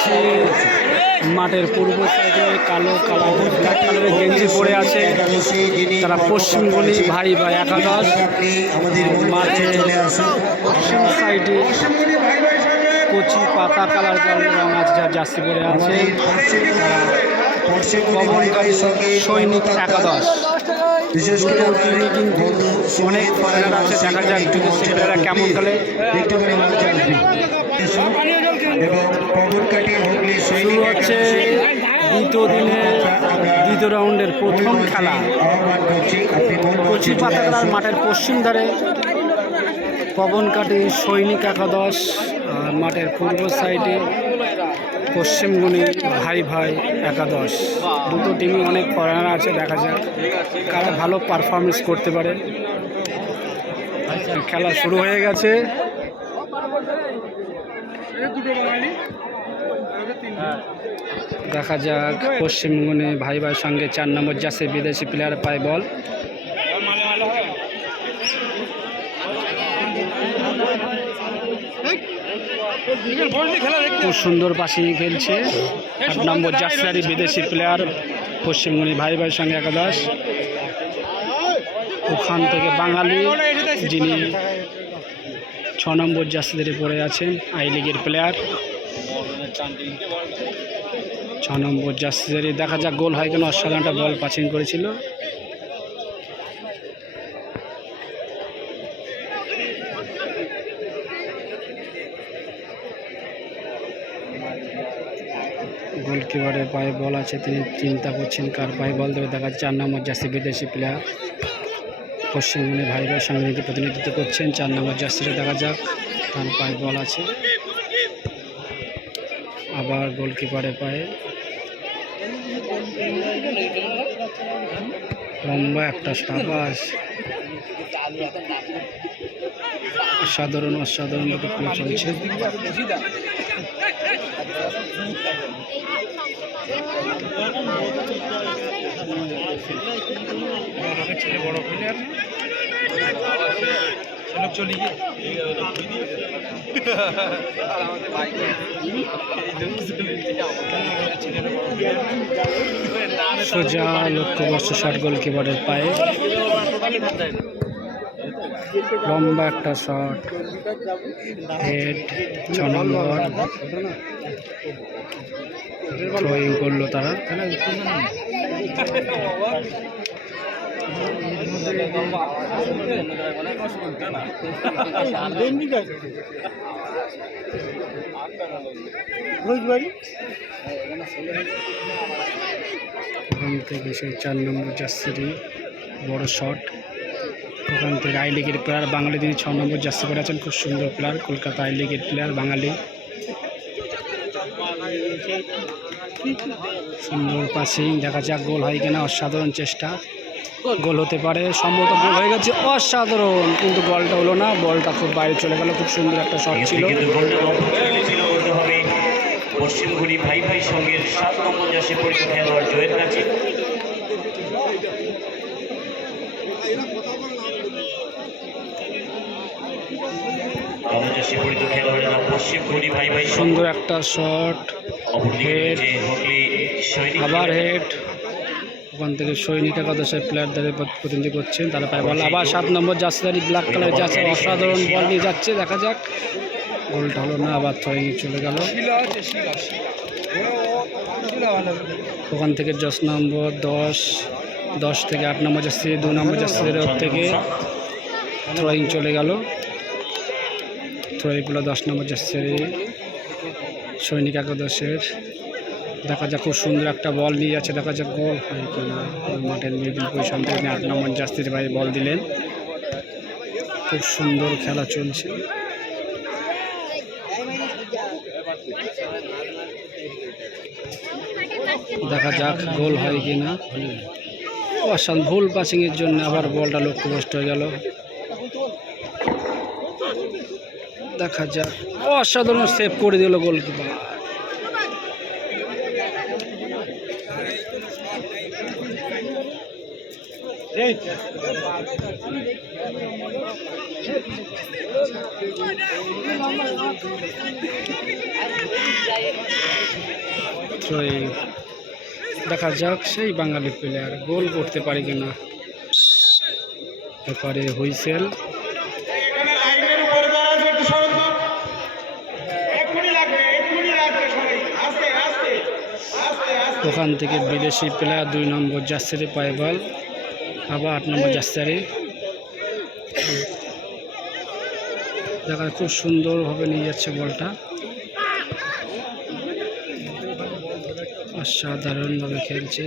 পাচ্ছি মাঠের পূর্ব সাইডে কালো কালার ব্ল্যাক কালারের গেঞ্জি পরে আছে, তারা পশ্চিমবঙ্গী ভাই বা একাদশ। মাঠের পশ্চিম সাইডে কচি পাতা কালার রং আছে, যার জার্সি পরে আছে পবনকারী সৈনিক একাদশ। বিশেষ করে তিনি কিন্তু অনেক ফরেনার আছে, দেখা যাক ছেলেরা কেমন খেলে। শুরু হচ্ছে দ্বিতীয় দিনের দ্বিতীয় রাউন্ডের প্রথম খেলা। কচি পাতা কালার মাঠের পশ্চিম ধারে পবনকাঠি সৈনিক একাদশ, আর মাঠের পূর্ব সাইডে পশ্চিমবঙ্গী ভাই ভাই একাদশ। দুটো টিমই অনেক ফরেনার আছে, দেখা যাক কারা ভালো পারফরমেন্স করতে পারে। খেলা শুরু হয়ে গেছে। দেখা যাক পশ্চিমবঙ্গী ভাই ভাইয়ের সঙ্গে 4 নম্বর জার্সি বিদেশি প্লেয়ার পায় বল। খুব সুন্দর পাশে খেলছে 8 নম্বর জার্সি বিদেশি প্লেয়ার পশ্চিমবঙ্গী ভাই ভাইয়ের সঙ্গে একাদশ। ওখান থেকে বাঙালি যিনি 6 নম্বর জার্সি ধরে পড়ে আছেন আই লিগের প্লেয়ার 6 নম্বর জার্সি ধরে। দেখা যাক গোল হয় কেন, অসাধারণ একটা বল পাসিং করেছিল। গোলকিপারের পায়ে বল আছে, তিনি চিন্তা করছেন কার পায়ে বল দেবে। দেখা যাচ্ছে 4 নম্বর জার্সি বিদেশি প্লেয়ার পশ্চিমবঙ্গের ভাই ভাইয়ের সঙ্গে প্রতিনিধিত্ব করছেন 4 নম্বর জার্সিতে। দেখা যাক তার পায়ে বল আছে, আবার গোলকিপারের পায়ে লম্বা একটা সাবাস। অসাধারণ অসাধারণ চলছে। ছেলে বড় প্লেয়ার চলে গিয়ে সোজা লক্ষ্যবর্ষ শট গোলকিপারের পায়ে, লম্বা একটা শট, হেড 6 নম্বর। থ্রোয়িং করলো তারা। ওখান থেকে সেই 4 নম্বর জার্সির বড় শট। ওখান থেকে আই লিগের প্লেয়ার বাঙালি, তিনি 6 নম্বর জার্সি পরে আছেন, খুব সুন্দর প্লেয়ার, কলকাতা আই লিগের প্লেয়ার বাঙালি। সুন্দর পাসিং, দেখা যাক গোল হয় কিনা। অসাধারণ চেষ্টা, গোল হতে পারে, সম্ভবত গোল হয়ে গেছে। অসাধারণ, কিন্তু বলটা হলো না, বলটা খুব বাইরে চলে গেল। খুব সুন্দর একটা শট ছিল। পশ্চিমবঙ্গী ভাই ভাই সঙ্গে 7 নম্বর জার্সি পরিচিত খেলোয়াড় জয়ের কাছে। সুন্দর একটা শট, হেড, আবার হেড। ওখান থেকে সৈনিক একাদশের প্লেয়ারদের প্রতিনিধি করছেন, তারা পায় বল। আবার 7 নম্বর জার্সি ব্ল্যাক কালার জার্সি, অসাধারণ বল নিয়ে যাচ্ছে। দেখা যাক গোলটা হলো না, আবার থ্রোয়িং চলে গেল। ওখান থেকে 10 নম্বর 10 থেকে 8 নম্বর জার্সি 2 নম্বর জার্সিদের থেকে থ্রোয়িং চলে গেল। থ্রোয়িংগুলো 10 নম্বর জার্সির সৈনিক একাদশের। দেখা যাক খুব সুন্দর একটা বল নিয়ে যাচ্ছে, দেখা যাক গোল হয় কিনা। মাঠের মিডল পজিশন থেকে 8 নম্বর জার্সির ভাই বল দিলেন। খুব সুন্দর খেলা চলছে। দেখা যাক গোল হয় কিনা। অসাধারণ ভুল পাসিংয়ের জন্য আবার বলটা লক্ষ্যভ্রষ্ট হয়ে গেল। দেখা যাক, অসাধারণ সেভ করে দিল গোলকিপার। থ্রোয়িং দেখা যাক সেই বাঙালি প্লেয়ার গোল করতে পারে কিনা। এরপরে হুইসেল, ওখান থেকে বিদেশি প্লেয়ার 2 নম্বর জার্সির পায়ে বল, আবার 8 নম্বর জার্সি। দেখা খুব সুন্দরভাবে নিয়ে যাচ্ছে বলটা, অসাধারণভাবে খেলছে।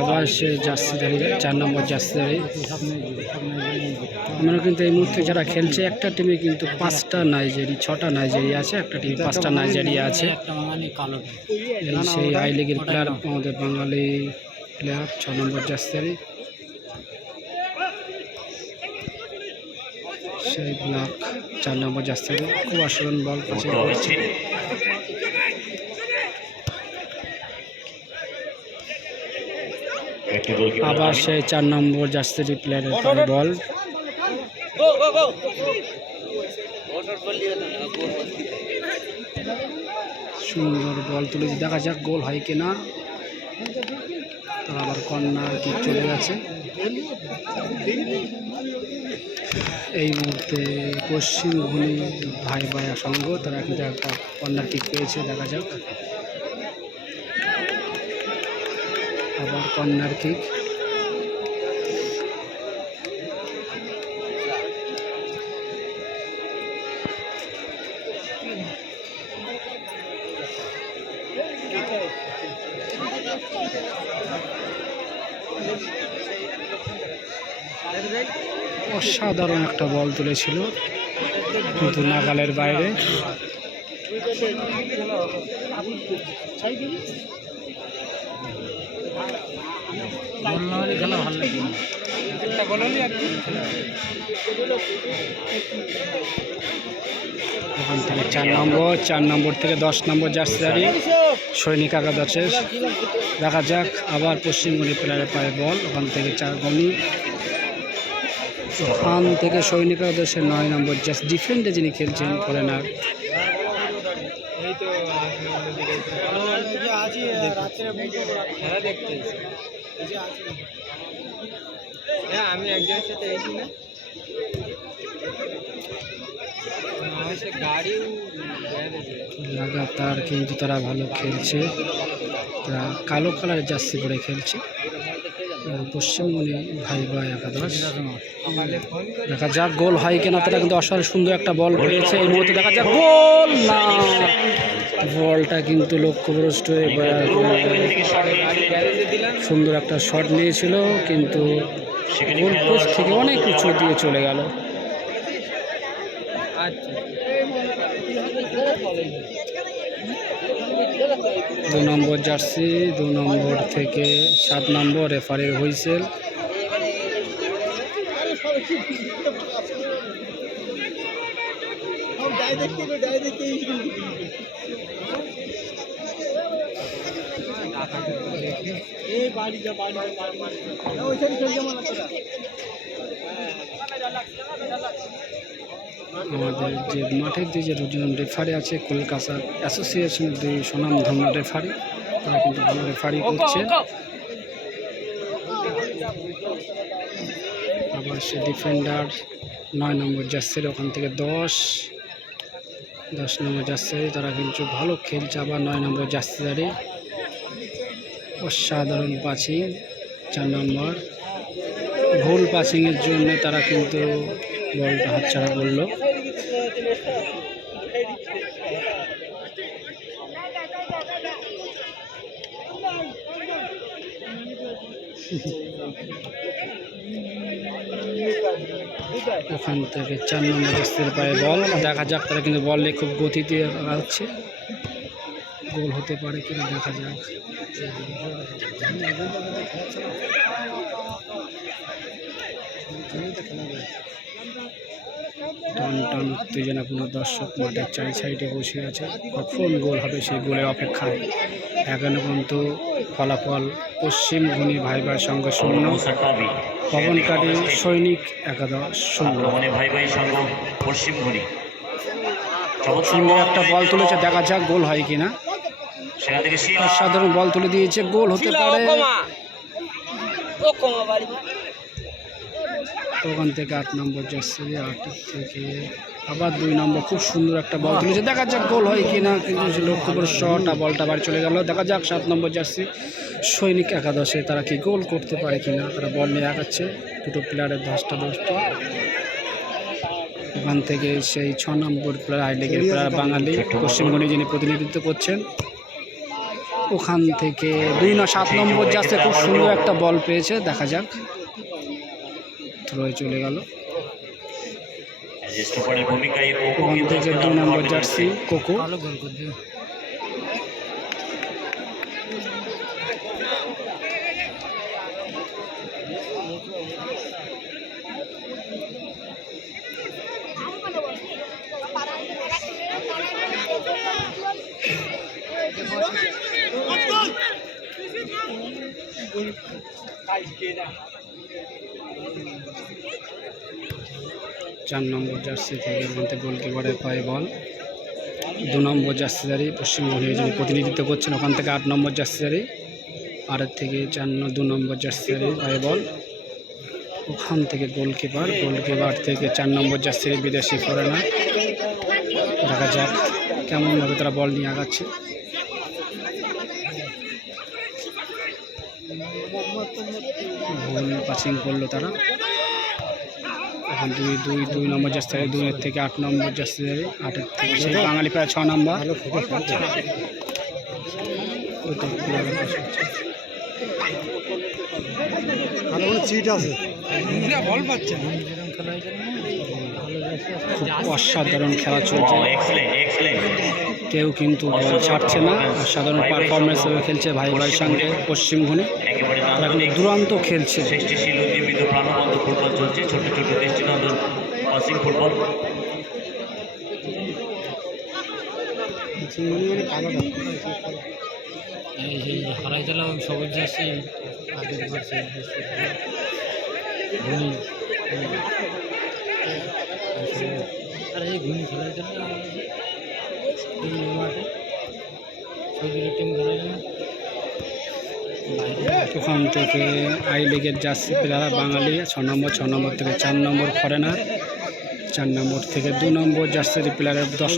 আবার সে জার্সি দাঁড়িয়ে 4 নম্বর জার্সি দাঁড়িয়ে। আমরা কিন্তু এই মুহূর্তে যারা খেলছে একটা টিমে কিন্তু 5টা নাইজেরি 6টা নাইজেরি আছে, একটা টিমে 5টা নাইজেরিয়া আছে। এই সেই আই লিগের প্লেয়ার, আমাদের বাঙালি প্লেয়ার 6 নম্বর জার্সি দাঁড়িয়ে। সেই ব্লক 4 নম্বর জার্সি দাঁড়িয়ে, খুব অসাধারণ বল পাচ্ছে। আবার সেই 4 নম্বর জার্সির প্লেয়ারের বল, সুন্দর বল তুলেছে, দেখা যাক গোল হয় কিনা। তার আবার কর্নার কিক চলে গেছে। এই মুহূর্তে পশ্চিম ভূমি ভাই ভাইয়া সংঘ তারা কিন্তু একটা কর্নার কিক পেয়েছে, দেখা যাক। আবার কর্নার কিক, অসাধারণ একটা বল তুলেছিল কিন্তু নাগালের বাইরে। ওখান থেকে 4 নম্বর থেকে 10 নম্বর জার্সি দাঁড়িয়ে সৈনিক একাদশের, দেখা যাক। আবার পশ্চিমবঙ্গের প্লেয়ারের পায়ে বল, ওখান থেকে 4 গণি, ওখান থেকে সৈনিক একাদশের 9 নম্বর জার্সি ডিফেন্ডে যিনি খেলছেন ফরেনার। আমি একজনের সাথে এসি না, লাগাতার কিন্তু তারা ভালো খেলছে, তারা কালো কালারের জার্সি পরে খেলছে পশ্চিমবঙ্গে ভাই ভাই একাদশ। দেখা যাক গোল হয় কিনা। তারা কিন্তু অসাধারণ সুন্দর একটা বল পেয়েছে, এই মুহূর্তে দেখা যাক গোল না, বলটা কিন্তু লক্ষ্যভ্রষ্ট হয়ে সুন্দর একটা শট নিয়েছিল কিন্তু গোল পোস্ট থেকে অনেক উঁচু দিয়ে চলে গেল। 2 নম্বর জার্সি, 2 নম্বর থেকে 7 নম্বর, রেফারির হুইসেল। আমাদের যে মাঠের যে দুজন রেফারি আছে কলকাতা অ্যাসোসিয়েশনের 2 স্বনামধন্য রেফারি, তারা কিন্তু ভালো রেফারি করছে। আবার সে ডিফেন্ডার 9 নম্বর জার্সির, ওখান থেকে 10 নম্বর জার্সি, তারা কিন্তু ভালো খেলছে। আবার 9 নম্বর জার্সি দাঁড়িয়ে অসাধারণ পাচিং, 4 নম্বর ভুল পাচিংয়ের জন্য তারা কিন্তু বলটা হাতছাড়া করলো। ওখান থেকে 4 নম্বর জার্সির পায়ে বল, দেখা যাক। তারা কিন্তু বল নিয়ে খুব গতিতে আগাচ্ছে, গোল হতে পারে কিনা দেখা যাক। টান টান উত্তেজনাপূর্ণ দর্শক মাঠের 4 সাইডে বসে আছে, কখন গোল হবে সেই গোলের অপেক্ষায়। এখনো পর্যন্ত ফলাফল পশ্চিম ভূমি ভাই ভাই সঙ্গে 0, পবনকারী সৈনিক একাদশ 0। ভাই ভাই সঙ্গ পশ্চিম ভূমি। সুন্দর একটা বল তুলেছে, দেখা যাক গোল হয় কিনা। সেখান থেকে শিলা অসাধারণ বল তুলে দিয়েছে, গোল হতে পারে। ওখান থেকে 8 নম্বর জার্সি, 8 থেকে আবার 2 নম্বর, খুব সুন্দর একটা বল তুলেছে, দেখা যাক গোল হয় কিনা। কিন্তু লক্ষ্য করে শট, বলটা বাড়ি চলে গেল। দেখা যাক 7 নম্বর জার্সি সৈনিক একাদশে তারা কি গোল করতে পারে কিনা। তারা বল নিয়ে আগাচ্ছে, দুটো প্লেয়ারের 10টা। ওখান থেকে সেই 6 নম্বর প্লেয়ার, আই লিগের প্লেয়ার বাঙালি পশ্চিমবঙ্গে যিনি প্রতিনিধিত্ব করছেন, ওখান থেকে 7 নম্বর জার্সি খুব সুন্দর একটা বল পেয়েছে, দেখা যাক। থ্রোয়ে চলে গেল। স্টপারের ভূমিকায় কোকো ওখান কিন্তু থেকে 2 নম্বর জার্সি কোকো। 4 নম্বর জার্সি থেকে ওখান থেকে গোলকিপারের পায়ে বল। 2 নম্বর জার্সিদারি পশ্চিমবঙ্গে যিনি প্রতিনিধিত্ব করছেন, ওখান থেকে 8 নম্বর জার্সিদারি, 8 থেকে 2 নম্বর জার্সিদারি পায়ে বল। ওখান থেকে গোলকিপার থেকে 4 নম্বর জার্সির বিদেশি ফরেনার। দেখা যাক কেমনভাবে তারা বল নিয়ে আগাচ্ছে। ভুল পাসিং করলো তারা। এখন 2 নম্বর জার্সি, 2 থেকে 8 নম্বর জার্সি, 8 থেকে সেই বাঙালি প্রায় 6 নম্বর। চিট আছে, বল পাচ্ছে না। খুব অসাধারণ খেলা চলছে, কেউ কিন্তু বল ছাড়ছে না। অসাধারণ পারফরমেন্স খেলছে ভাই সঙ্গে পশ্চিমবঙ্গে, তারা কিন্তু দুরন্ত খেলছে। সৃষ্টিশীল উদ্দীপিত প্রাণবন্ত ফুটবল চলছে, ছোট ছোট দৃষ্টিনন্দন পাসিং ফুটবল। হারাই গেলাম সবুজ জার্সি আগের বছর ধোনি, আর এই ঘুনি খেলার জন্য মাঠে টিম খেলার জন্য। ওখান থেকে আই লিগের জার্সি প্লেয়ার বাঙালি 6 নম্বর থেকে 4 নম্বর ফরেনার, 4 নম্বর থেকে 2 নম্বর জার্সির প্লেয়ারের 10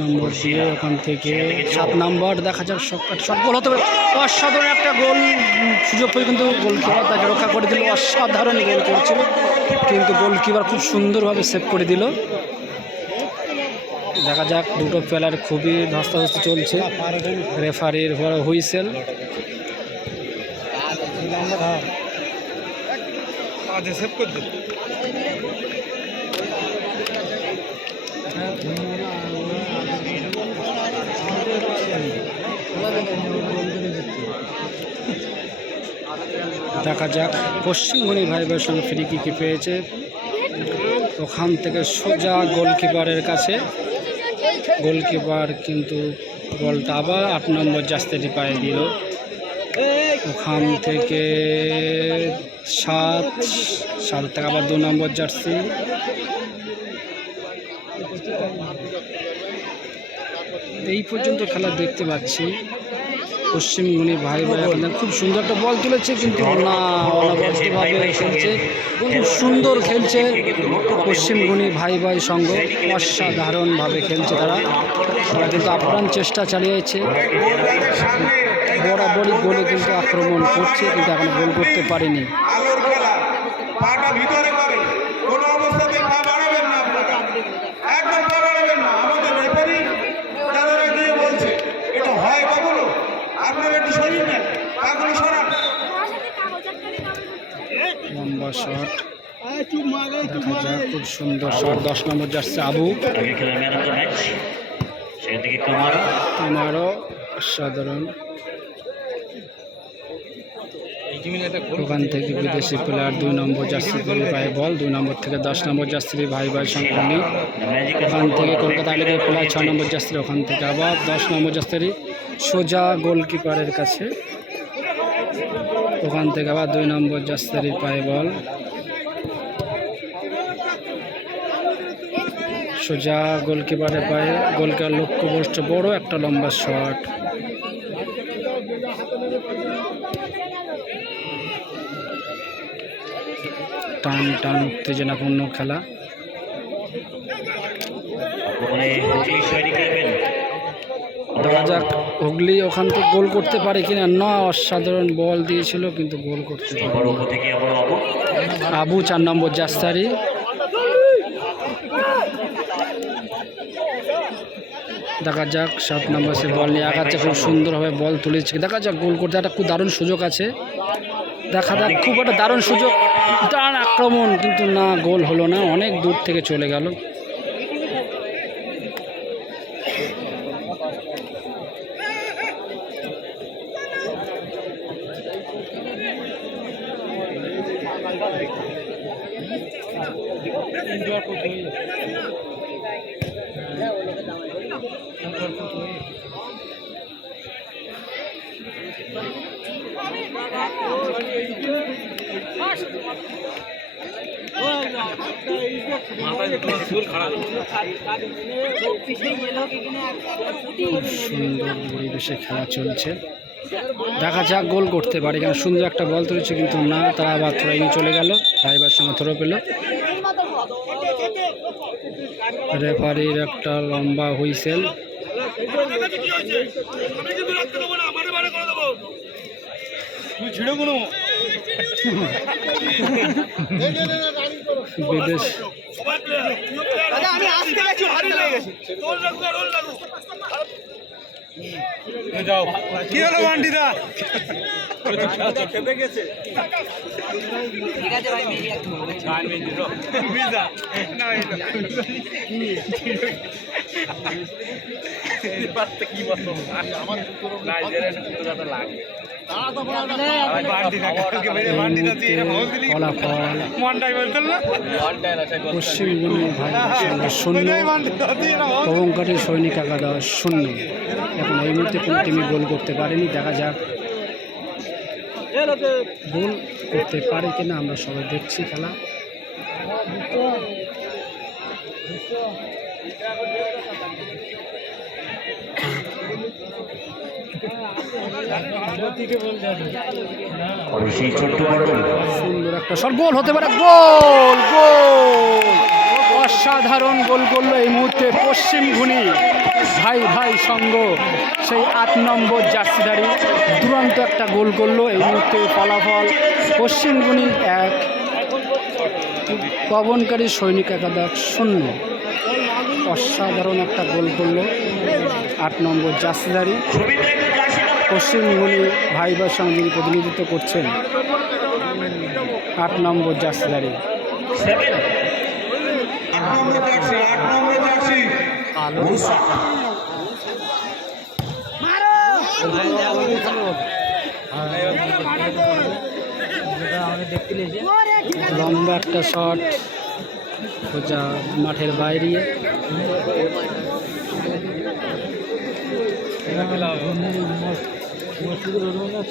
নম্বর দিয়ে ওখান থেকে 7 নম্বর। দেখা যাক সব গোল হতে পারে। অসাধারণ একটা গোল সুযোগ পেয়ে কিন্তু গোলকিপার তাকে রক্ষা করে দিল, অসাধারণ গোল করছিল, কিন্তু গোলকিপার খুব সুন্দরভাবে সেভ করে দিল। দেখা যাক দুটো প্লেয়ার খুবই ধস্তাধস্তি চলছে, রেফারির হুইসেল। দেখা যাক পশ্চিমবঙ্গী ভাই সঙ্গে ফ্রি কিক পেয়েছে, ওখান থেকে সোজা গোলকিপারের কাছে। গোলকিপার কিন্তু বলটা আবার 8 নম্বর জার্সিটি পায়ে দিল। ওখান থেকে 7 থেকে আবার 2 নম্বর জার্সি। এই পর্যন্ত খেলা দেখতে পাচ্ছি। পশ্চিমবঙ্গী ভাই এখন খুব সুন্দর একটা বল তুলেছে, কিন্তু না, অনবদ্যভাবে খেলছে, খুব সুন্দর খেলছে পশ্চিমবঙ্গী ভাই সঙ্গ, অসাধারণভাবে খেলছে তারা কিন্তু আপ্রাণ চেষ্টা চালিয়েছে, বরাবরই গোলে কিন্তু আক্রমণ করছে, কিন্তু এখন গোল করতে পারেনি। লম্বা শট, দেখা যাক খুব সুন্দর শট। 10 নম্বর জার্সি আবু, আমারও অসাধারণ। ওখান থেকে বিদেশি প্লেয়ার 2 নম্বর জার্সি পায়ে বল, 2 নম্বর থেকে 10 নম্বর জার্সি ভাই সংগ্রামী। ওখান থেকে কলকাতা লিগের প্লেয়ার 6 নম্বর জার্সি, ওখান থেকে আবার 10 নম্বর জার্সি সোজা গোলকিপারের কাছে। ওখান থেকে আবার 2 নম্বর জার্সির পায়ে বল, সোজা গোলকিপারের পায়ে, গোলকিপার লক্ষ্য বসছে, বড় একটা লম্বা শট। টান টান উত্তেজনাপূর্ণ খেলা। দেখা যাক হুগলি ওখান থেকে গোল করতে পারে কিনা। না, অসাধারণ বল দিয়েছিল কিন্তু গোল করতে পারে। আবু 4 নম্বর জাস্তারি। দেখা যাক 7 নম্বর সে বল নিয়ে আগাচ্ছে, খুব সুন্দরভাবে বল তুলেছে। দেখা যাক গোল করতে একটা খুব দারুণ সুযোগ আছে। দেখা যাক খুব একটা দারুণ সুযোগ, দারুণ আক্রমণ, কিন্তু না, গোল হলো না, অনেক দূর থেকে চলে গেল। সুন্দর পরিবেশে খেলা চলছে। দেখা যাক গোল করতে পারে কেন। সুন্দর একটা বল তুলেছে কিন্তু না, তারা আবার থ্রোয়িং চলে গেল। ড্রাইভার সঙ্গে থ্রো পেল। রেফারির একটা লম্বা হুইসেল। বিদেশ কি হলো বান্ডিদা? পশ্চিমবঙ্গের শূন্য, কবঙ্কারের সৈনিক একাদশ 0। এখন এই মুহূর্তে কোনো টিমই গোল করতে পারেনি। দেখা যাক গোল করতে পারে কিনা, আমরা সবাই দেখছি খেলা। সুন্দর একটা শট, গোল হতে পারে, গোল গোল, অসাধারণ গোল করলো এই মুহূর্তে পশ্চিমঘুনি ভাই ভাই সঙ্গ। সেই 8 নম্বর জার্সিধারী দুরন্ত একটা গোল করলো এই মুহূর্তে। ফলাফল পশ্চিমঘুনি 1, পবনকারী সৈনিক একাদশ 0। অসাধারণ একটা গোল করলো 8 নম্বর জার্সিধারী পশ্চিমঘুনি ভাই ভাই সঙ্গে যিনি প্রতিনিধিত্ব করছেন, 8 নম্বর জার্সিধারী। লম্বা একটা শট সোজা মাঠের বাইরে।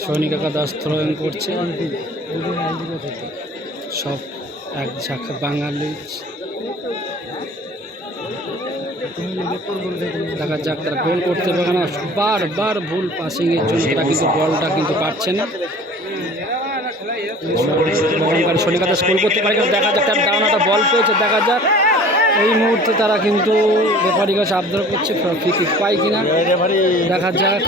সৈনিক একাদশ থ্রোয়িং করছে, সব এক ঝাঁক বাঙালি। দেখা যাক তারা গোল করতে পারে না, বারবার ভুল পাসিংয়ের জন্য তারা কিন্তু বলটা কিন্তু পাচ্ছে না। সৈনিক একাদশ গোল করতে পারে কিন্তু দেখা যাক তার দারুণ একটা বল পেয়েছে। দেখা যাক এই মুহূর্তে তারা কিন্তু রেফারির কাছে আবদার করছে ফ্রি কিক পায় কিনা। দেখা যাক,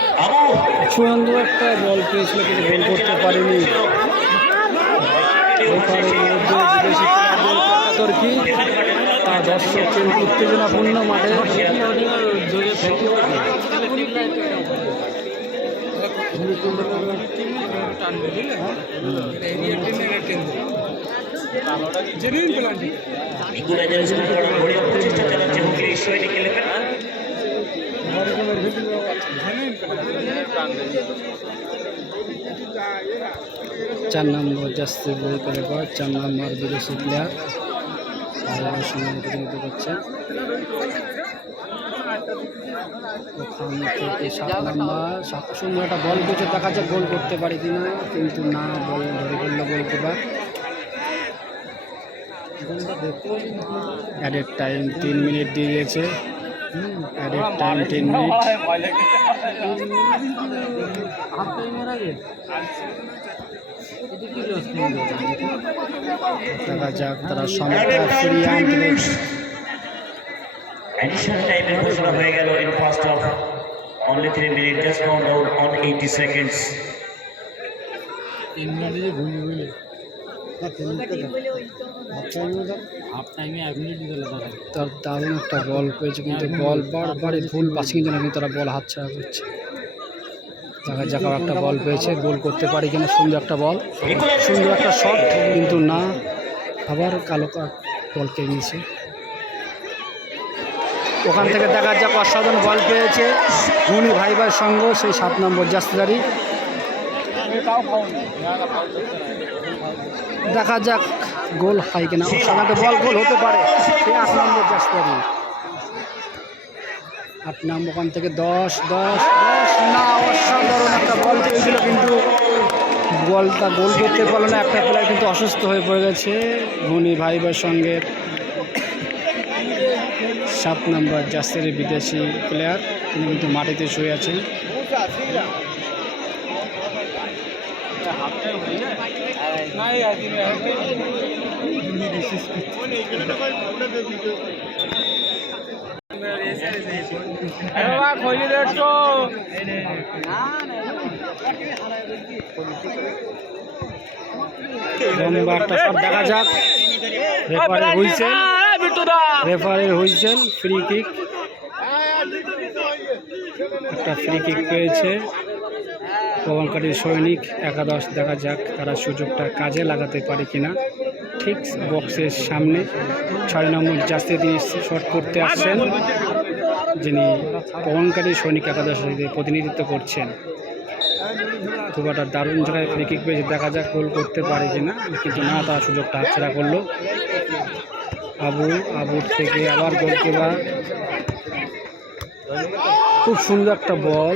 সুন্দর একটা বল পেয়েছিল কিন্তু গোল করতে পারেনি। তর্কি দর্শক উত্তেজনাপূর্ণ মাঠে। চার নম্বর জাস্তি বই করে 4 নম্বর বিদেশি প্লেয়ার সঙ্গে প্রতিনিধিত্ব করছে। ওখান থেকে 7 নম্বর সুন্দর একটা বল পেয়েছে। দেখা যাক গোল করতে পারে কিনা, কিন্তু না, বল ধরে ফেললো গোলকিপার। অ্যাডেড টাইম 3 মিনিট দিয়ে দিয়েছে। Added time 3 minute. দেখা যাক তারা সময়টা ফিরিয়ে আনবে। অ্যাডিশনাল টাইমের ঘোষণা হয়ে গেল in first half. Only 3 minute just count down on 80 seconds. তার দারুণ একটা বল পেয়েছে, কিন্তু বল বারবারই ভুল পাচ্ছে, কিন্তু না, কিন্তু তারা বল হাতছাড়া করছে। দেখা যাক আবার একটা বল পেয়েছে, গোল করতে পারি কিনা। সুন্দর একটা বল, সুন্দর একটা শট, কিন্তু না, আবার কালো বল কে নিয়েছে। ওখান থেকে দেখা যাক অসাধারণ বল পেয়েছে গুণী ভাইবার সঙ্গ, সেই 7 নম্বর জাস্তিদারি। দেখা যাক গোল হয় কিনা। অসাধারণ বল, গোল হতে পারে, সেই 8 নম্বর জাস্তিদারি। 8 নম্বর ওখান থেকে 10 না, অসাধারণ একটা বল পেয়েছিল, কিন্তু বলটা গোল করতে পারলো না। একটা প্লেয়ার কিন্তু অসুস্থ হয়ে পড়ে গেছে গুণী ভাইবার সঙ্গে। 7 নম্বর জাস্তিদারি বিদেশি প্লেয়ার, তিনি কিন্তু মাটিতে শুয়ে আছেন। লম্বা একটা শট, দেখা যাক। রেফারির হুইসেল, ফ্রি কিক। একটা ফ্রি কিক পেয়েছে প্রবণকারী সৈনিক একাদশ। দেখা যাক তারা সুযোগটা কাজে লাগাতে পারে কিনা। ঠিক বক্সের সামনে 6 নম্বর জাস্তে তিনি শট করতে আসছেন, যিনি প্রবণকারী সৈনিক একাদশের প্রতিনিধিত্ব করছেন। খুব একটা দারুণ জায়গায় ফ্রি কিক পেয়েছে, দেখা যাক গোল করতে পারে কিনা, কিন্তু না, তার সুযোগটা হাতছাড়া করলো। আবুর থেকে আবার গোলকিপার, খুব সুন্দর একটা বল,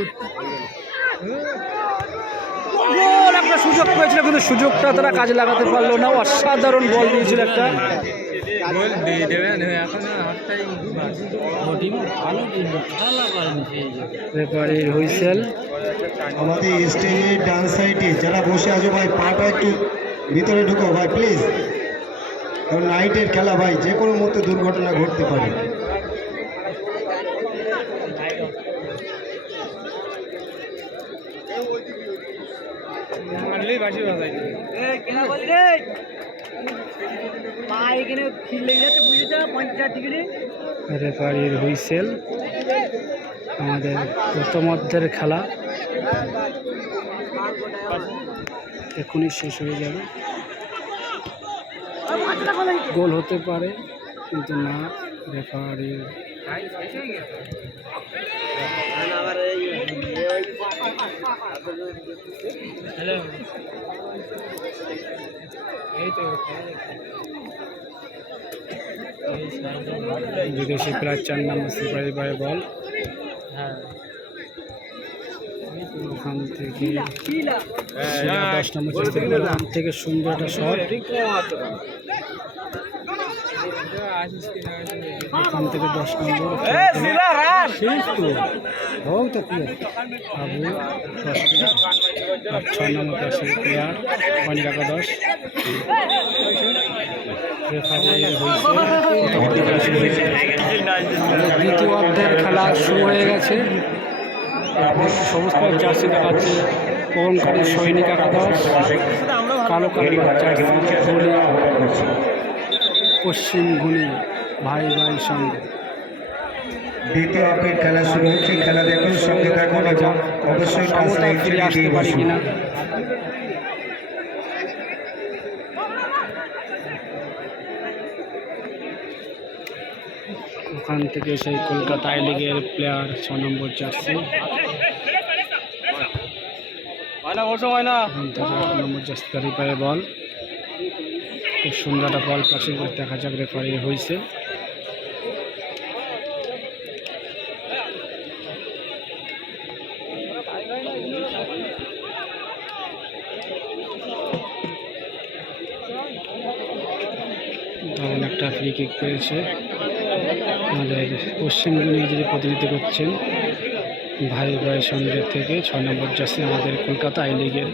গোল। একটা সুযোগ পেয়েছিল, কিন্তু সুযোগটা তারা কাজে লাগাতে পারলো না। অসাধারণ বল দিয়েছিল একটা। রেফারির হুইসেল। আমাদের স্টেজের ডান সাইডে যারা বসে আছো ভাই, পাটা একটু ভিতরে ঢুকো ভাই প্লিজ, কারণ নাইটের খেলা ভাই, যে কোনো মুহূর্তে দুর্ঘটনা ঘটতে পারে। রেফারির হুইসেল। আমাদের প্রথমার্ধের খেলা এখনই শেষ হয়ে যাবে। গোল হতে পারে, কিন্তু না, রেফারির বিদেশি প্লেয়ার 4 নম্বর সিপাহী ভাই বল। ওখান থেকে 10 নম্বর থেকে সুন্দর একটা শট। ওখান থেকে 10 নম্বর হোক তো কি আবু 6 নম্বর প্লেয়ার পানি রাখা 10। দ্বিতীয় অর্ধের খেলা শুরু হয়ে গেছে। সবুজ কালার জার্সি দেখাচ্ছে প্রবণকারী সৈনিক একাদশ, কালো কালার জার্সি পশ্চিম গুণী ভাই সঙ্গে। দ্বিতীয় হাফের খেলা শুরু হচ্ছে, খেলা দেখুন, সঙ্গে থাকুন এবং অবশ্যই ফিরে আসতে পারি কিনা। ওখান থেকে সেই কলকাতা আই লিগের প্লেয়ার 6 নম্বর জার্সি, 8 নম্বর জার্সি পায়ে বল। খুব সুন্দর একটা বল পাশে করে, দেখা যাক রেফারি হয়েছে। একটা ফ্রি কিক পেয়েছে আমাদের পশ্চিমবঙ্গে যিনি প্রতিনিধিত্ব করছেন ভাই ভাই সন্ধ্যের থেকে 6 নম্বর জার্সি আমাদের কলকাতা আই লিগের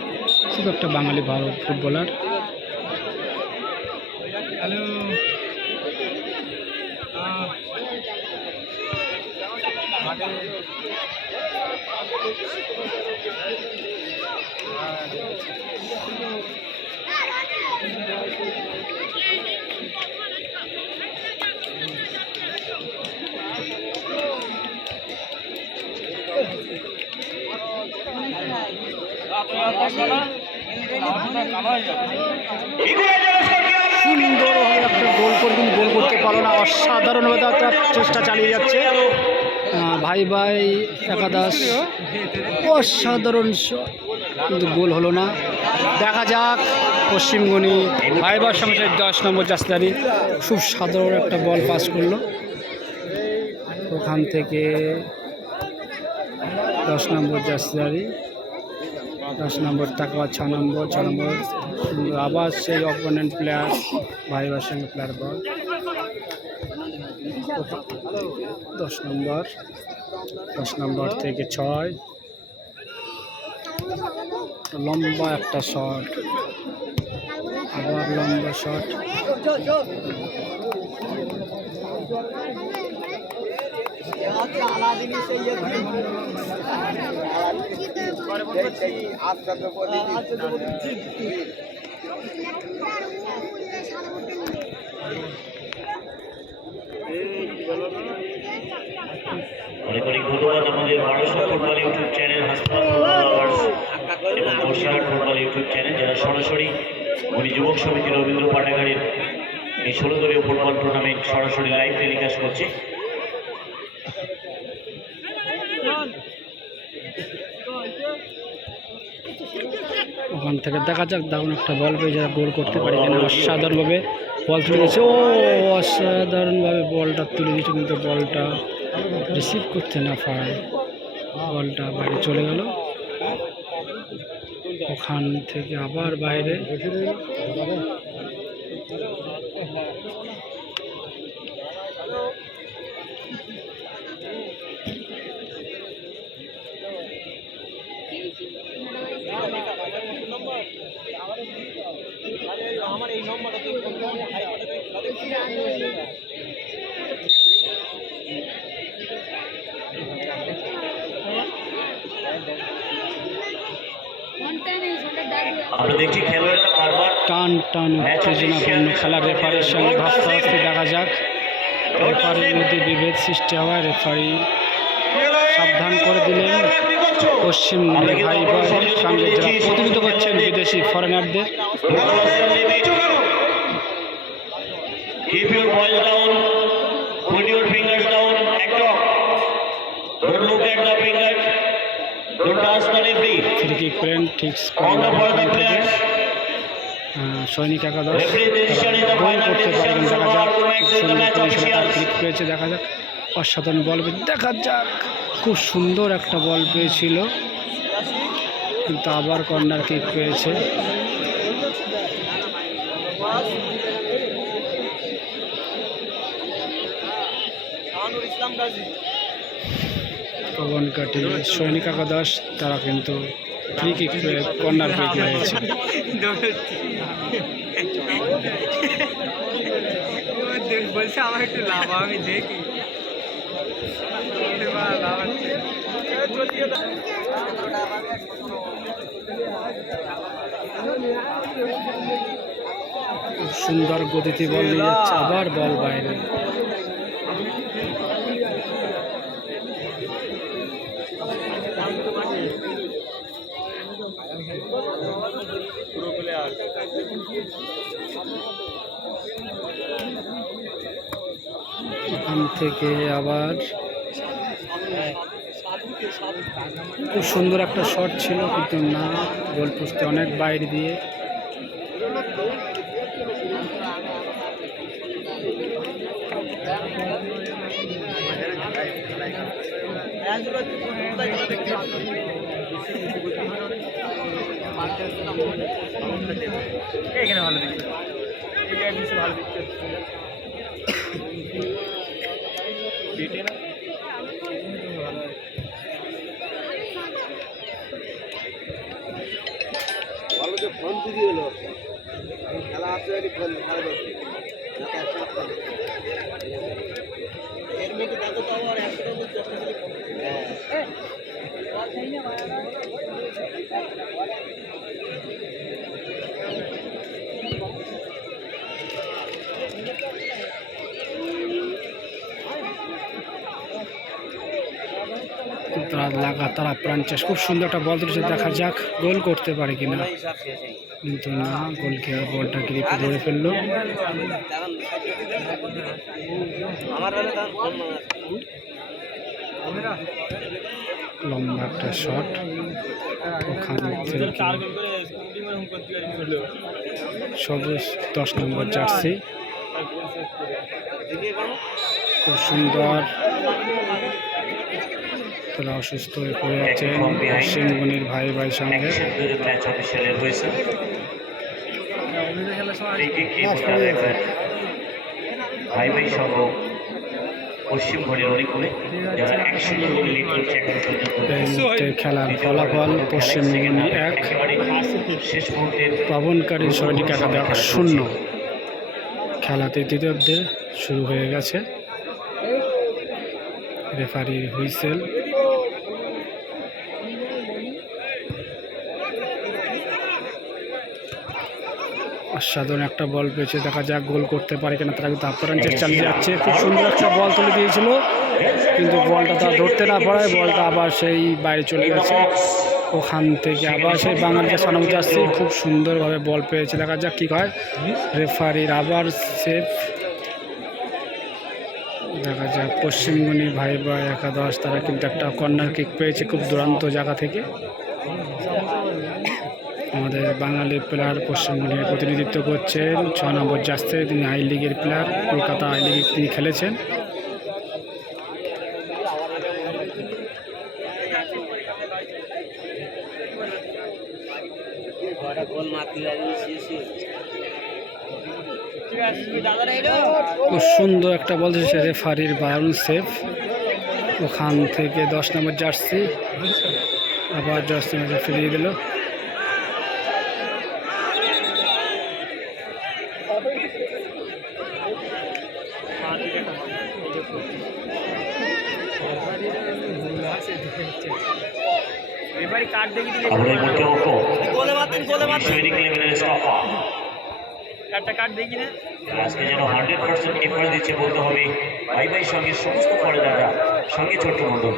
শুধু একটা বাঙালি ভারত ফুটবলার। সুন্দরভাবে একটা গোল করে কিন্তু গোল করতে পারলো না, অসাধারণভাবে তার চেষ্টা চালিয়ে যাচ্ছে ভাই ভাই একাদশ, অসাধারণ কিন্তু গোল হলো না। দেখা যাক পশ্চিমবঙ্গী ভাই ভাইয়ের সঙ্গে 10 নম্বর জাসদারি খুব সাধারণ একটা বল পাস করলো, ওখান থেকে 10 নম্বর জাসদারি 10 নম্বর তাকওয়া 6 নম্বর আবার সেই অপোনেন্ট প্লেয়ার ভাই ভাইয়ের সঙ্গে প্লেয়ার বল 10 নম্বর থেকে 6 লম্বা একটা শট, আবার লম্বা শট, অনেক অনেক ধন্যবাদ আমাদের বারোশো ফুটবল ইউটিউব চ্যানেল, হাসপাতাল এবং বর্ষার ফুটবল ইউটিউব চ্যানেল, যারা সরাসরি উনি যুবক সমিতি রবীন্দ্র পাঠাগারের এই 16 দলীয় ফুটবল টুর্নামেন্ট সরাসরি লাইভ টেলিকাস্ট করছে। ওখান থেকে দেখা যাক দারুণ একটা বল পেয়ে যারা গোল করতে পারে কিনা। অসাধারণভাবে বল তুলে দিয়েছে, অসাধারণভাবে বলটা তুলে দিয়েছে, কিন্তু বলটা রিসিভ করতে না পারে, বলটা বাইরে চলে গেল। ওখান থেকে আবার বাইরে আমরা দেখছি খেলোয়াড়রা বারবার টান উত্তেজনাপূর্ণ খেলা, রেফারির সঙ্গে ধস্তাধস্তি দেখা যাক। রেফারির মধ্যে বিভেদ সৃষ্টি হওয়ায় রেফারি সাবধান করে দিলেন পশ্চিমবঙ্গে ভাই ভাইয়ের সঙ্গে যারা প্রতিনিধিত্ব করছেন বিদেশি ফরেনারদের। Keep your voice down, put your fingers down, act up. Don't look at the fingers, don't touch the referee. Free kick পেলেন ঠিক On the for the players. সৈনিক একাদশ Referee decision is the goal final করতে পারে decision কিনা দেখা from যাক। our match with the match officials. Click পেয়েছে, দেখা যাক অসাধারণ বল দেখা যাক। খুব সুন্দর একটা বল পেয়েছিল, কিন্তু আবার কর্নার কিক পেয়েছে। পবন কাটি সৈনিক একাদশ তারা কিন্তু ফ্রি কিক কর্নার কিক পেয়েছে। বলছে আমার একটু লাভ, আমি দেখি খুব সুন্দর গতিতে বল নিয়ে যাচ্ছে, আবার বল বাইরে। এখান থেকে আবার খুব সুন্দর একটা শট ছিল, কিন্তু না, গোল পোস্টে অনেক বাইরে দিয়ে। এখানে ভালো দেখতে, ভালো দেখতে। তারা লাগাতার আপ্রাণ চেষ্টা, খুব সুন্দর একটা বল তুলেছে, দেখা যাক গোল করতে পারে কিনা, কিন্তু না, গোলকে বলটা গ্রিপে ধরে ফেললো। লম্বা একটা শট, ওখান থেকে সবুজ 10 নম্বর জার্সি, খুব সুন্দর। তারা অসুস্থ হয়ে পড়ে আছেন সিংহনির ভাই ভাই সঙ্গে। ম্যাচ অফিসিয়ালের হয়েছে ভাই ভাই সহ পশ্চিম ঘড়ির অনুকূলে যারা 1-0 গোলে লিড করছে এখন পর্যন্ত। খেলার ফলাফল পশ্চিমবঙ্গ 1, শেষ মুহূর্তের পাবনকারী সৈনিক একাদশ 0। খেলাতে তৃতীয়ার্ধে শুরু হয়ে গেছে, রেফারির হুইসেল। অসাধারণ একটা বল পেয়েছে, দেখা যাক গোল করতে পারে কিনা। তারা কিন্তু আপ্রাণ চেষ্টা চালিয়ে যাচ্ছে, খুব সুন্দর একটা বল তুলে দিয়েছিল, কিন্তু বলটা তারা ধরতে না পারায় বলটা আবার সেই বাইরে চলে গেছে। ওখান থেকে আবার সেই বাঙালিকে সানামত আসছে, খুব সুন্দরভাবে বল পেয়েছে, দেখা যাক কী হয়। রেফারির আবার সেফ, দেখা যাক পশ্চিমবঙ্গী ভাই ভাই একাদশ তারা কিন্তু একটা কর্নার কিক পেয়েছে খুব দুরন্ত জায়গা থেকে। আমাদের বাঙালি প্লেয়ার পশ্চিমবঙ্গের প্রতিনিধিত্ব করছেন 6 নম্বর জার্সি, তিনি আই লিগের প্লেয়ার, কলকাতা আই লিগে তিনি খেলেছেন। খুব সুন্দর একটা বল দিয়েছে রেফারির বারুন সেফ, ওখান থেকে 10 নম্বর জার্সি আবার জার্সি ম্যাচে ফিরিয়ে দিল। আমাদের মধ্যে সৈনিক লেভেলের স্টপার আজকে যেন 100% এফার্ট দিচ্ছে বলতে হবে ভাই ভাই সঙ্গে সমস্ত ফরেদাররা, সঙ্গে ছোট্ট Mondal.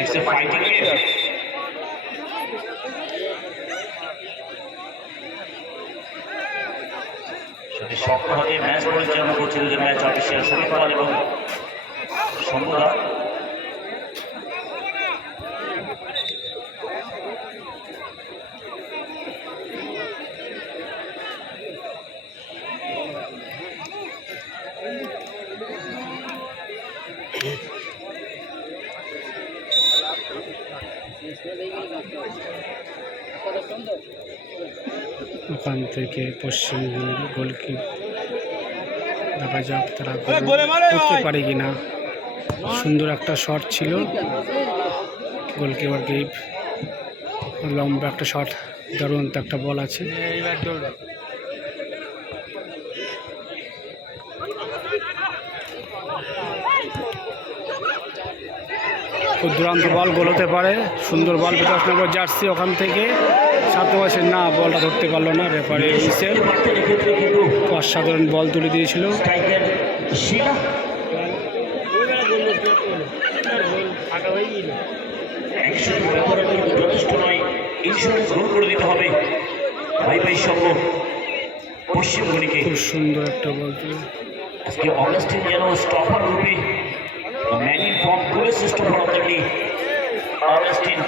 It's a fighting game. সাথে শক্তভাবে ম্যাচ পরিচালনা করছে দুজন ম্যাচ অফিসিয়াল সুমিত পাল এবং সম্বদা। ওখান থেকে পশ্চিমবঙ্গ গোলকিপ, দেখা যাক তারা করতে পারে কিনা। সুন্দর একটা শট ছিল, গোলকিপার কিপ, লম্বা একটা শট, দারুণ একটা বল আছে। খুব দুরান্ত বল, গোল হতে পারে, সুন্দর বল 10 নম্বর জার্সি, ওখান থেকে 7 বয়সে না, বলটা ধরতে পারলো না, রেফারি হুইসেল। অসাধারণ বল তুলে দিয়েছিল। যথেষ্ট নয়, ইন্স্যুরেন্স গ্রহণ করে দিতে হবে ভাই ভাই সঙ্গ পশ্চিমবঙ্গকে। খুব সুন্দর একটা বল তুলে আজকে অগাস্টিন যেন স্টপার রূপে ম্যান ইন ফর্ম গোলের শ্রেষ্ঠ ফলাফলটি অগাস্টিন।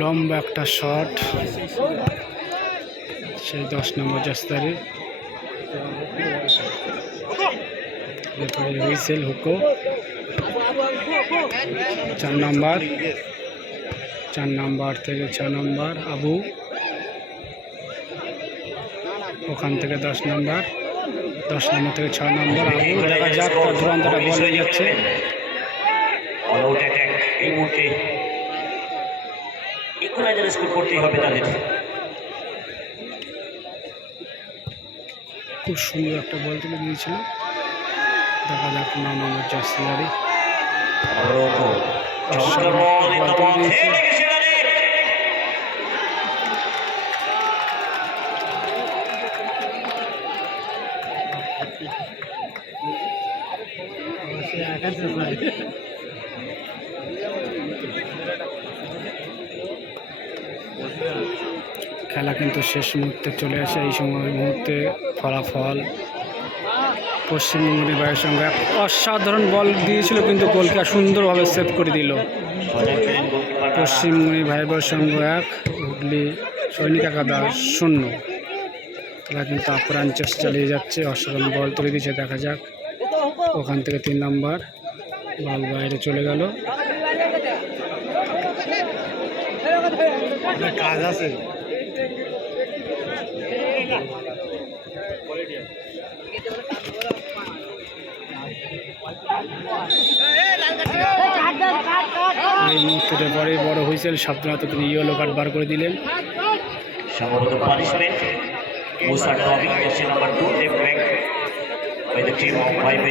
লম্বা একটা শট, সেই 10 নম্বর জাস্তারি। এরপরে হুইসেল হুকো 4 নম্বর, 4 নম্বর থেকে 6 নম্বর আবু, ওখান থেকে 10 নম্বর, 10 নম্বর থেকে 6 নম্বর আবু। দেখা যাক তার দুরান্তটা বল হয়ে যাচ্ছে। অল আউট অ্যাটাক এই মুহূর্তে ইকুয়ালাইজার স্কোর করতেই হবে তাদের। খুব সুন্দর একটা বল তুলে দিয়েছিল। দেখা যাক 9 নম্বর জার্সিদারি চমৎকার বল, এই তো বল খেয়ে গেছে তাদের। খেলা কিন্তু শেষ মুহূর্তে চলে আসে। এই সময় মুহূর্তে ফলাফল পশ্চিমবঙ্গের বাইরের সঙ্গে এক অসাধারণ বল দিয়েছিল, কিন্তু গোলকে সুন্দরভাবে সেভ করে দিল। পশ্চিমবঙ্গের ভাইবার সঙ্গ 1, হুগলি সৈনিক একাদশ 0। তারা কিন্তু আপ্রাণ চেষ্টা চালিয়ে যাচ্ছে, অসাধারণ বল তুলে দিয়েছে। দেখা যাক, ওখান থেকে 3 নম্বর বল বাইরে চলে গেল। কাজ আছে। এই মুহূর্তে পরে বড় হুইসেল সাবধানত তিনি ইয়েলো কার্ড বার করে দিলেন। সম্ভবত পানিশমেন্ট মুসা টপিক jersey number 2 left back by the team of ভাইবে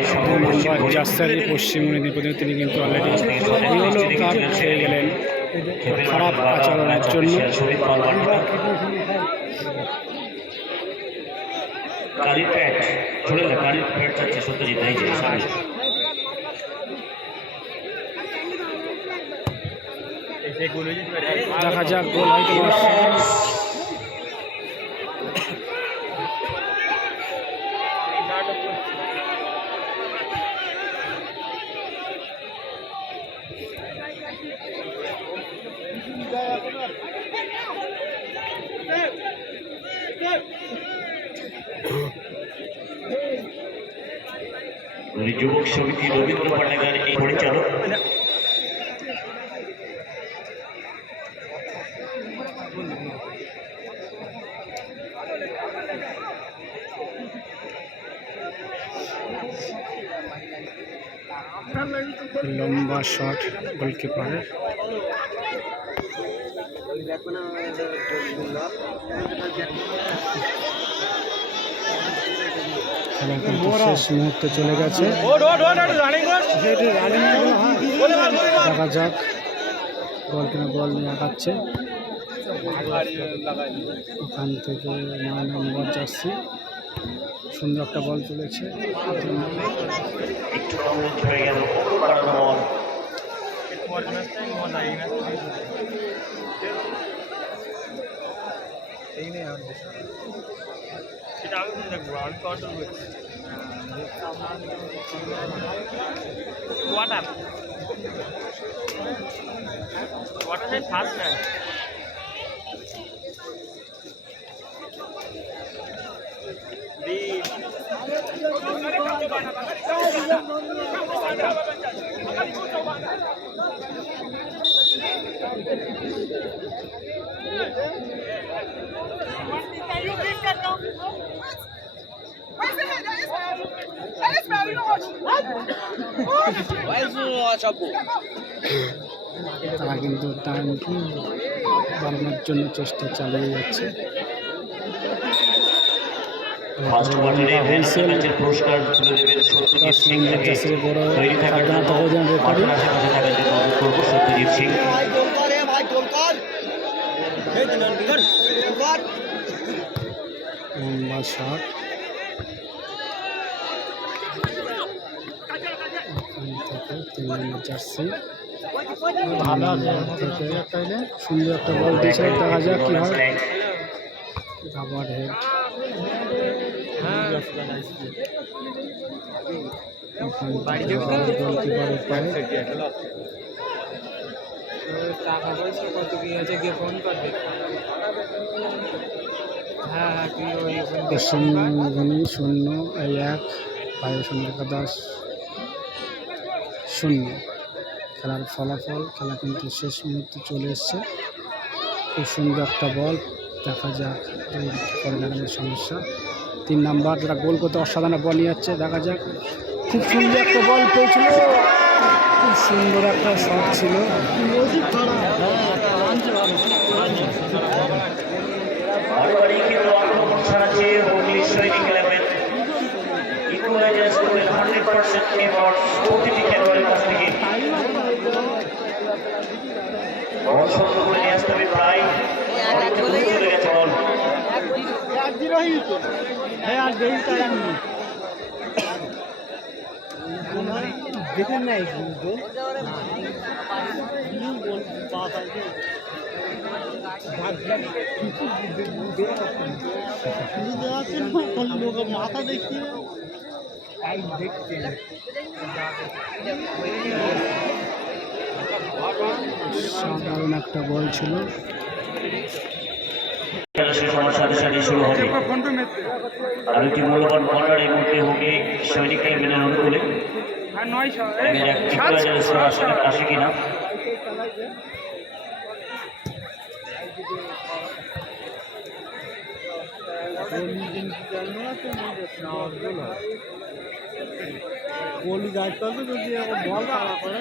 জাস্তারি পশ্চিম মেদিনীপুরে তিনি কিন্তু অলরেডি ইয়েলো কার্ড খেয়ে গেলেন খারাপ আচরণের জন্য। কালির প্যাট ছড়ে না, কালির প্যাট চাচ্ছে সত্যজিৎ এই যে সামনে। দেখা যাক গোল হয়তো যুবক সমিতি রবীন্দ্র পাঠাগার এই পরিচালক লম্বা শট গোলকিপারের। খেলা কিন্তু শেষ মুহূর্তে চলে গেছে। দেখা যাক বল কিনা বল নিয়ে আগাচ্ছে। ওখান থেকে 9 নম্বর জার্সি সুন্দর একটা বল তুলেছে। একটু কাউন্ট হয়ে গেল, বাড়ানো বল। ওয়াটার ফাস্ট না তারা কিন্তু টাইম বাড়ানোর জন্য চেষ্টা চালিয়ে যাচ্ছে। ফার্স্ট কোয়ার্টারে ম্যাচের পুরস্কার তুলে দেবেন সত্যজিৎ সিং। তৈরি থাকার জন্য মাঠের আশেপাশে থাকার জন্য অনুরোধ করবো সত্যজিৎ সিং। লম্বা শট জার্সি সুন্দর একটা বল দিয়েছে। দেখা যাক কি হয়। রাবার হেড গোলকিপারের পায়ে টাকা পয়সা কত কি আছে গিয়ে ফোন কর দেখ। হ্যাঁ হ্যাঁ তুই ওই পশ্চিমবঙ্গী 0-1 বায়ু সন্ধ্যা দাস 0। খেলার ফলাফল, খেলা কিন্তু শেষ মুহূর্তে চলে এসছে। খুব সুন্দর একটা বল, দেখা যাক পরে দাঁড়ানোর সমস্যা। 3 নাম্বার যারা গোল করতে অসাধারণ বল নিয়ে যাচ্ছে, দেখা যাক। খুব সুন্দর একটা বল পেয়েছিল, খুব সুন্দর একটা শট ছিল। বারবারই কিন্তু আক্রমণ ছাড়াচ্ছে হুগলি সৈনিক 11। ইকুয়ালাইজার করলেন 100% এফর্ট প্রতিটি খেলোয়াড়ের কাছ থেকে। বল সঙ্গ করে নিয়ে আসতে হবে, প্রায় অনেকটা দূরে চলে গেছে বল। মাথা দেখিয়ে সাধারণ একটা বল ছিল। খেলা শেষ হওয়ার সাথে সাথে শুরু হবে আর একটি মূল্যবান কর্নার এই মুহূর্তে হুগলি সৈনিক 11 অনুকূলে। ইকুয়ালাইজার স্কোর আসে কিনা। গোলি দায়িত্ব হবে যদি বল তাড়া করে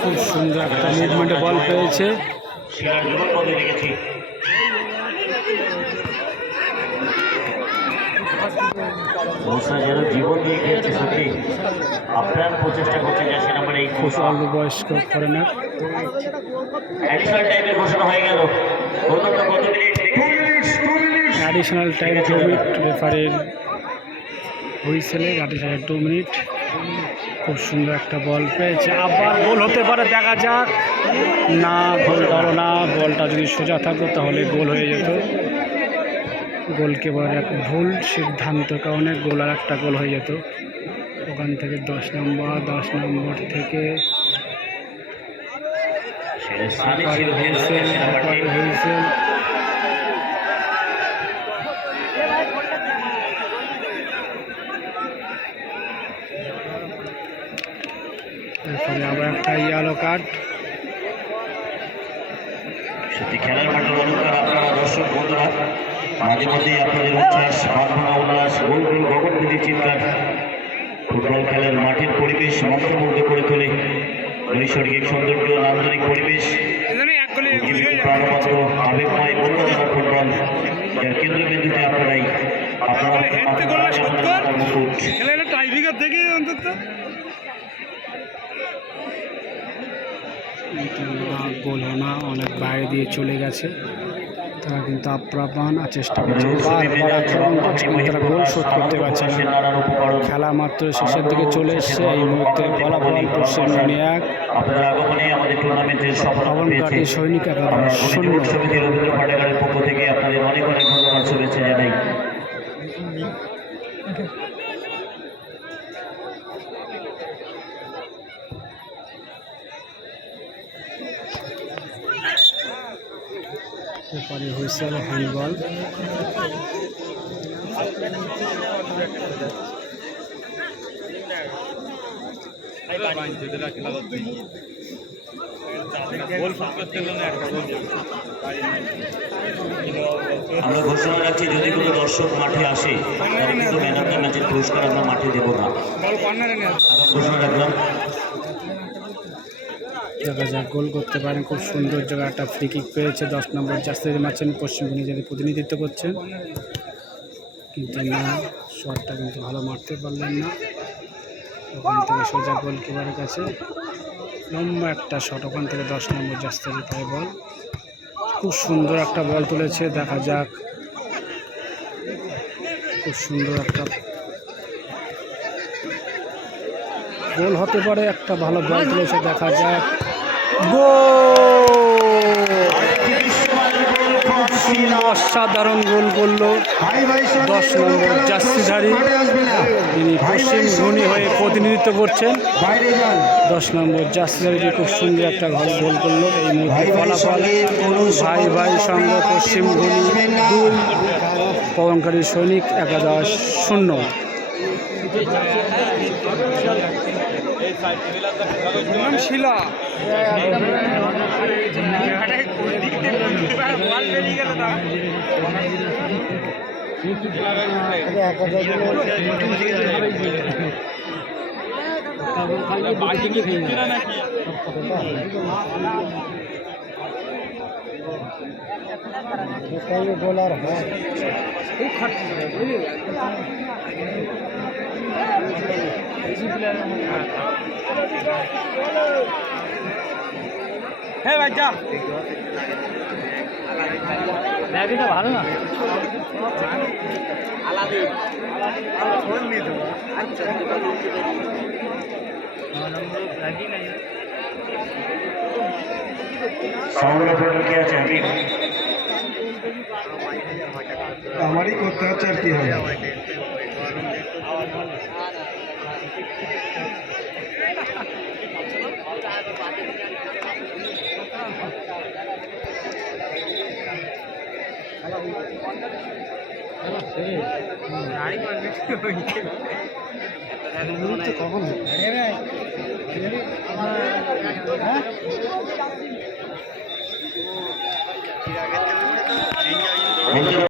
খুব সুন্দর একটা মুভমেন্টে বল পেয়েছে। সেরার জীবন বদলে রেখেছি। যেন জীবন দিয়ে খেলছে, সত্যি আপনার প্রচেষ্টা করছে জার্সি নাম্বার 8। খুব অল্প বয়স্ক ফরেনার। অ্যাডিশনাল টাইমের ঘোষণা হয়ে গেল। অন্তত কত মিনিট? অ্যাডিশনাল টাইম 2 মিনিট, রেফারির হুইসেলে অ্যাডিশনাল 2 মিনিট। খুব সুন্দর একটা বল পেয়েছে, আবার গোল হতে পারে, দেখা যাক। না, গোল হলো না। বলটা যদি সোজা থাকতো তাহলে গোল হয়ে যেত। গোলকিপার এক ভুল সিদ্ধান্তের কারণে গোল আর একটা গোল হয়ে যেত। ওখান থেকে 10 নম্বর থেকে হুইসেল। তারপরে আবার একটা ইয়েলো কার্ড। সত্যি খেলার মাঠের অলঙ্কার আপনারা দর্শক বন্ধুরা, মাঝে মধ্যে আপনাদের উচ্ছ্বাস, ভাবনা উল্লাস, গোল গোল গগনবিধি চিৎকার ফুটবল খেলার মাঠের পরিবেশ মন্ত্রমুগ্ধ করে তোলে। নৈসর্গিক সৌন্দর্য, নান্দনিক পরিবেশ, প্রাণবন্ত আবেগময় বন্যধারা ফুটবল, যার কেন্দ্রবিন্দুতে আপনারাই। গোল না, অনেক বাইরে দিয়ে চলে গেছে। তারা কিন্তু আপ্রাণ চেষ্টা করছে, তারা গোল শোধ করতে পারছে না। খেলা মাত্র শেষের দিকে চলে এসছে। এই মুহূর্তে ফলাফল পশ্চিমবঙ্গে 1, পাবনঘাটি সৈনিক 11 0। সমিতি রবীন্দ্র পাঠাগারের পক্ষ থেকে আপনাদের অনেক অনেক ধন্যবাদ, শুভেচ্ছা জানাই। এরপরে হুইসেল, হ্যান্ডবল। আমরা ঘোষণা রাখছি, যদি কোনো দর্শক মাঠে আসে তাহলে কিন্তু ম্যান অফ দ্য ম্যাচের পুরস্কার আমরা মাঠে দেবো না। ঘোষণা রাখলাম। দেখা যাক গোল করতে পারেন। খুব সুন্দর জায়গায় একটা ফ্রি কিক পেয়েছে। 10 নম্বর জার্সি মারছেন, পশ্চিমবঙ্গ নিজেদের প্রতিনিধিত্ব করছেন, কিন্তু না, শটটা কিন্তু ভালো মারতে পারলেন না। ওখান থেকে সোজা গোলকিপারের কাছে লম্বা একটা শট, ওখান থেকে 10 নম্বর জার্সি পায় বল। খুব সুন্দর একটা বল তুলেছে, দেখা যাক। খুব সুন্দর একটা গোল হতে পারে, একটা ভালো বল তুলেছে, দেখা যাক। গোল! অসাধারণ গোল করলো ভাই ভাই সঙ্গে 10 নম্বর কোনো জার্সিধারী। মাঠে আসবে না। তিনি ভাই পশ্চিম ভাই ঘূর্ণি সঙ্গে হয়ে প্রতিনিধিত্ব করছেন। বাইরে যান। 10 নম্বর জার্সিধারীটি খুব সুন্দর একটা গোল করলো। এই মুহূর্তে ফলাফল ভাই ভাই সঙ্গ পশ্চিম ঘূর্ণি 2, পবনকারী সৈনিক 11-0। শিলা বল বেরিয়ে গেল না বোলার হয় হ্যাঁ ভাই যা ভালো না সংগ্রহ কে আছে আমি আমারই করতে হচ্ছে আর কি হবে। কখন